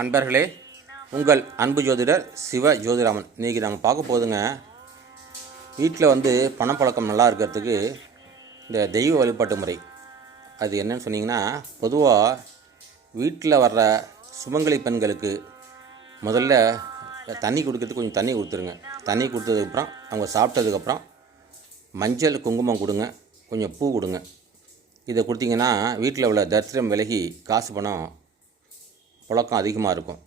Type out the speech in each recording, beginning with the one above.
அன்பர்களே, உங்கள் அன்பு ஜோதிடர் சிவ ஜோதிராமன். இன்றைக்கி நம்ம பார்க்க போதுங்க, வீட்டில் பணப்பழக்கம் நல்லா இருக்கிறதுக்கு இந்த தெய்வ வழிபாட்டு முறை. அது என்னன்னு சொன்னிங்கன்னா, பொதுவாக வீட்டில் வர்ற சுமங்கலி பெண்களுக்கு முதல்ல தண்ணி குடிக்கிறதுக்கு கொஞ்சம் தண்ணி கொடுத்துருங்க. தண்ணி கொடுத்ததுக்கப்புறம் அவங்க சாப்பிட்டதுக்கப்புறம் மஞ்சள் குங்குமம் கொடுங்க, கொஞ்சம் பூ கொடுங்க. இதை கொடுத்தீங்கன்னா வீட்டில் உள்ள தரித்திரம் விலகி காசு பணம் புழக்கம் அதிகமாக இருக்கும்.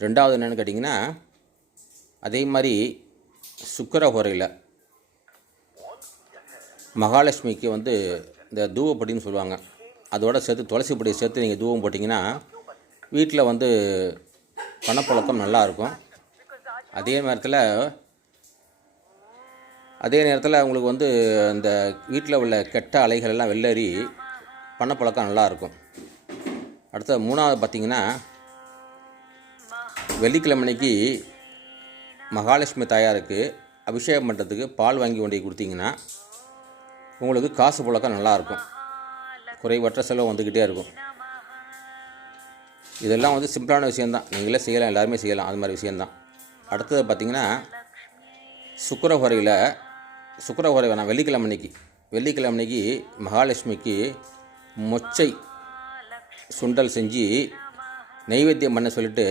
ரெண்டாவது என்னென்னு கேட்டிங்கன்னா, அதே மாதிரி சுக்கிர ஹோரையில் மகாலட்சுமிக்கு இந்த தூவப்பொடின்னு சொல்லுவாங்க, அதோடு சேர்த்து துளசி பொடியை சேர்த்து நீங்கள் தூவம் போட்டிங்கன்னா வீட்டில் பணப்புழக்கம் நல்லாயிருக்கும். அதே நேரத்தில் உங்களுக்கு இந்த வீட்டில் உள்ள கெட்ட அலைகள் எல்லாம் வெளியேறி பணப்புழக்கம் நல்லாயிருக்கும். அடுத்த மூணாவது பார்த்திங்கன்னா, வெள்ளிக்கிழமைக்கு மகாலட்சுமி தாயாருக்கு அபிஷேகம் பண்ணுறதுக்கு பால் வாங்கி கொண்டு கொடுத்தீங்கன்னா உங்களுக்கு காசு புழக்கம் நல்லாயிருக்கும். குறைவற்ற செலவு வந்துக்கிட்டே இருக்கும். இதெல்லாம் சிம்பிளான விஷயந்தான், நீங்களே செய்யலாம், எல்லாருமே செய்யலாம், அது மாதிரி விஷயந்தான். அடுத்தது பார்த்திங்கன்னா, சுக்கிர ஹோரை வேணாம், வெள்ளிக்கிழமைக்கு மகாலட்சுமிக்கு மொச்சை சுண்டல் செஞ்சு நைவேத்தியம் பண்ண சொல்லிட்டு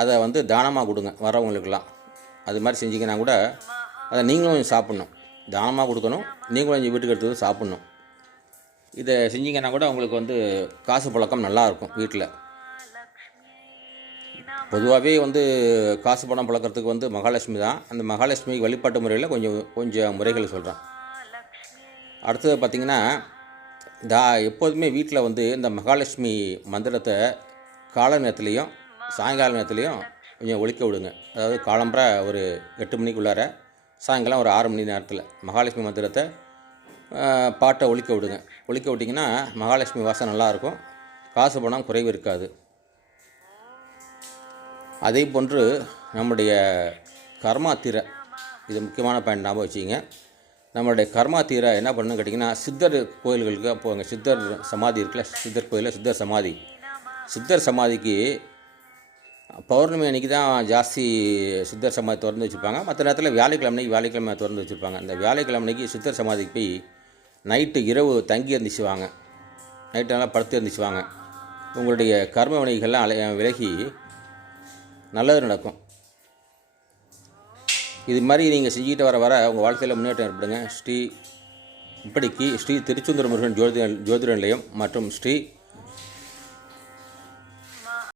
அதை தானமாக கொடுங்க வரவங்களுக்கெல்லாம். அது மாதிரி செஞ்சிங்கன்னா கூட அதை நீங்களும் கொஞ்சம் சாப்பிட்ணும். தானமாக கொடுக்கணும், நீங்களும் கொஞ்சம் வீட்டுக்கு எடுத்து சாப்பிட்ணும். இதை செஞ்சிங்கன்னா கூட உங்களுக்கு காசு புழக்கம் நல்லாயிருக்கும். வீட்டில் பொதுவாகவே காசு பணம் புழக்கிறதுக்கு மகாலட்சுமி தான். அந்த மகாலட்சுமிக்கு வழிபாட்டு முறையில் கொஞ்சம் முறைகள் சொல்கிறேன். அடுத்தது பார்த்திங்கன்னா, எப்போதுமே வீட்டில் இந்த மகாலட்சுமி மந்திரத்தை காலை நேரத்துலேயும் சாயங்கால நேரத்துலேயும் கொஞ்சம் ஒலிக்க விடுங்க. அதாவது காலம்புற ஒரு 8 மணிக்குள்ளார, சாயங்காலம் ஒரு 6 மணி நேரத்தில் மகாலட்சுமி மந்திரத்தை பாட்டை ஒலிக்க விட்டிங்கன்னா மகாலட்சுமி வாசம் நல்லாயிருக்கும், காசு பணம் குறைவு இருக்காது. அதே போன்று நம்முடைய கர்மா தீர, இது முக்கியமான பாயிண்ட் ஞாபகம் வச்சுக்கிங்க. நம்மளுடைய கர்மா தீர என்ன பண்ணணும்னு கேட்டிங்கன்னா, சித்தர் கோயில்களுக்கு போங்க. சித்தர் சமாதி இருக்குல்ல, சித்தர் கோயிலில் சித்தர் சமாதிக்கு பௌர்ணமி அன்றைக்கி தான் ஜாஸ்தி சித்தர் சமாதி திறந்து வச்சுருப்பாங்க. மற்ற நேரத்தில் வியாழக்கிழமை திறந்து வச்சுருப்பாங்க. இந்த வியாழக்கிழமைக்கு சித்தர் சமாதிக்கு போய் நைட்டு இரவு தங்கி இருந்துச்சு வாங்க, நைட்டு நல்லா படுத்து இருந்துச்சு வாங்க. உங்களுடைய கர்ம வினைகள்லாம் விலகி நல்லது நடக்கும். இது மாதிரி நீங்கள் செஞ்சுக்கிட்டு வர உங்கள் வாழ்க்கையில் முன்னேற்றம் ஏற்படுங்க. ஸ்ரீ திருச்செந்தூர் முருகன் ஜோதிட நிலையம் மற்றும் ஸ்ரீ